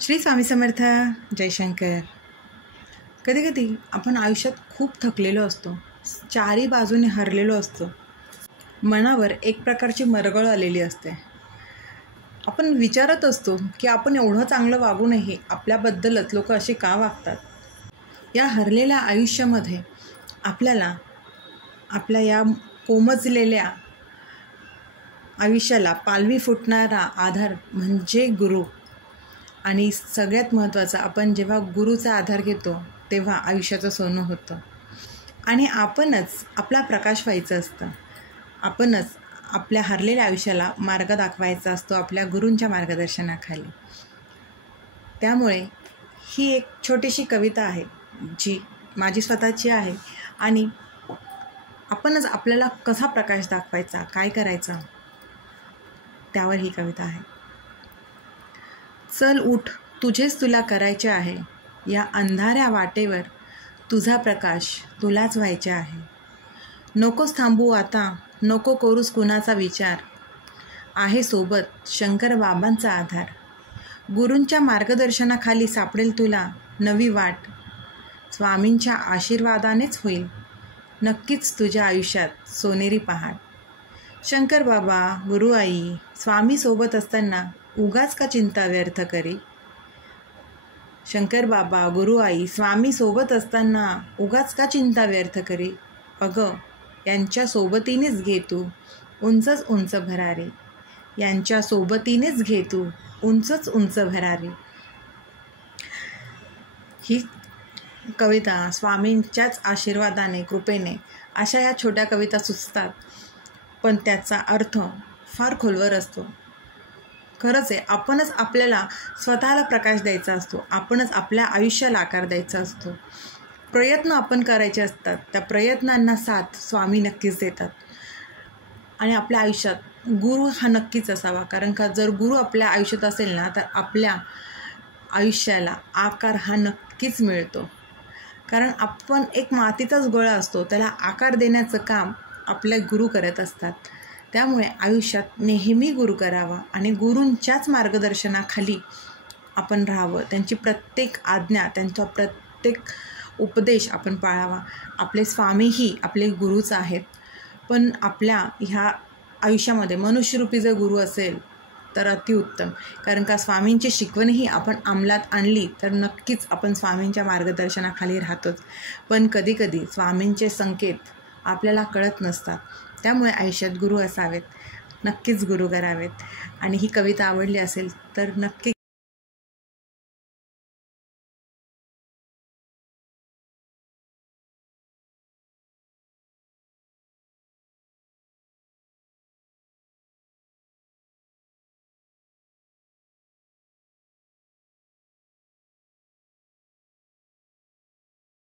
श्री स्वामी समर्थ. जयशंकर. कधी कधी आपण आयुष्यात खूप थकलेलो असतो, चारी बाजूने हरलेलो असतो, मनावर एक प्रकारची मरगळ आलेली असते. आपण विचारत असतो की आपण एवढं चांगलं वागूनही आपल्याबद्दलच लोक असे का वागतात. या हरलेल्या आयुष्यामध्ये आपल्याला आपल्या या कोमजलेल्या आयुष्याला पालवी फुटणारा आधार म्हणजे गुरु. आणि सगळ्यात महत्त्वाचं, आपण जेव्हा गुरुचा आधार घेतो तेव्हा आयुष्याचं सोनं होतं. आणि आपणच आपला प्रकाश व्हायचं असतं. आपणच आपल्या हरलेल्या आयुष्याला मार्ग दाखवायचा असतो आपल्या गुरूंच्या मार्गदर्शनाखाली. त्यामुळे ही एक छोटीशी कविता आहे जी माझी स्वतःची आहे. आणि आपणच आपल्याला कसा प्रकाश दाखवायचा, काय करायचं, त्यावर ही कविता आहे. चल उठ, तुझेच तुला करायचे आहे. या अंधाऱ्या वाटेवर तुझा प्रकाश तुलाच व्हायचे आहे. नकोस थांबू आता, नको करूस कुणाचा विचार. आहे सोबत शंकर बाबांचा आधार. गुरूंच्या मार्गदर्शनाखाली सापडेल तुला नवी वाट. स्वामींच्या आशीर्वादानेच होईल नक्कीच तुझ्या आयुष्यात सोनेरी पहाट. शंकर बाबा, गुरु आई, स्वामी सोबत असताना उगाच का चिंता व्यर्थ करी. शंकर बाबा, गुरु आई, स्वामी सोबत असताना उगाच का चिंता व्यर्थ करी. अगं यांच्या सोबतीनेच घे तू उंचच उंच भरारी. यांच्या सोबतीनेच घे तू उंचच उंच भरारी. ही कविता स्वामींच्याच आशीर्वादाने, कृपेने अशा या छोट्या कविता सुचतात, पण त्याचा अर्थ फार खोलवर असतो. खरंच आहे, आपणच आपल्याला स्वतःला प्रकाश द्यायचा असतो. आपणच आपल्या आयुष्याला आकार द्यायचा असतो. प्रयत्न आपण करायचे असतात. त्या प्रयत्नांना साथ स्वामी नक्कीच देतात. आणि आपल्या आयुष्यात गुरु हा नक्कीच असावा. कारण का जर गुरु आपल्या आयुष्यात असेल ना, तर आपल्या आयुष्याला आकार हा नक्कीच मिळतो. कारण आपण एक मातीचाच गोळा असतो, त्याला आकार देण्याचं काम आपले गुरु करत असतात. त्यामुळे आयुष्यात नेहमी गुरु करावा आणि गुरूंच्याच मार्गदर्शनाखाली आपण राहावं. त्यांची प्रत्येक आज्ञा, त्यांचा प्रत्येक उपदेश आपण पाळावा. आपले स्वामीही आपले गुरुच आहेत. पण आपल्या ह्या आयुष्यामध्ये मनुष्यरूपी जर गुरु असेल तर अतिउत्तम. कारण का स्वामींची शिकवणही आपण अंमलात आणली तर नक्कीच आपण स्वामींच्या मार्गदर्शनाखाली राहतोच. पण कधीकधी स्वामींचे संकेत आपल्याला कळत नसतात. त्यामुळे आयुष्यात गुरु असावेत, नक्कीच गुरु करावेत. आणि ही कविता आवडली असेल तर नक्की